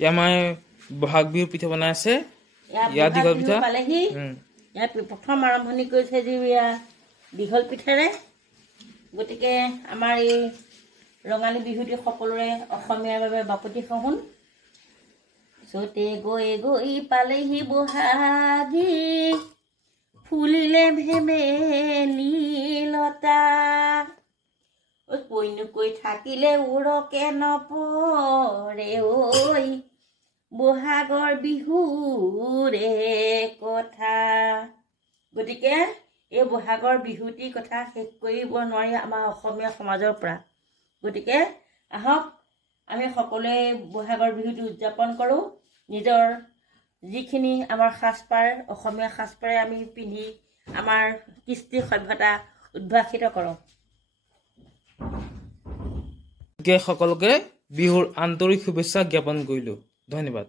ইয়া মই বহাগ বিহু পিঠা বনাই আছে ইয়া দীঘল পিঠা পালেহি ইয়া প্ৰথম আৰম্ভণি কৰিছে যি ইয়া দীঘল পিঠাৰে গতিকে আমাৰ এই ৰঙালী বিহুটি সকলোৰে অসমীয়াৰ বাবে বাপতি সাহোন চতে গৈ গৈ পালেহি বহাগী ফুলিলে ভেমেলি লতা কৈনুকৈ থাকিলে উৰকে নপৰে ঐ বহাগৰ বিহুৰে কথা গতিকে এই বহাগৰ বিহুটিৰ কথা শেষ কৰিব নোৱাৰি আমাৰ অসমীয়া সমাজৰ পৰা গতিকে আহক আমি সকলোৱে বহাগৰ বিহুটি উদযাপন কৰোঁ নিজৰ যিখিনি আমাৰ সাজপাৰ অসমীয়া সাজপাৰে আমি পিন্ধি আমাৰ কৃষ্টি সভ্যতা উদ্ভাসিত কৰোঁ সকলোকে বিহুৰ আন্তৰিক শুভেচ্ছা জ্ঞাপন কৰিলোঁ ধন্যবাদ।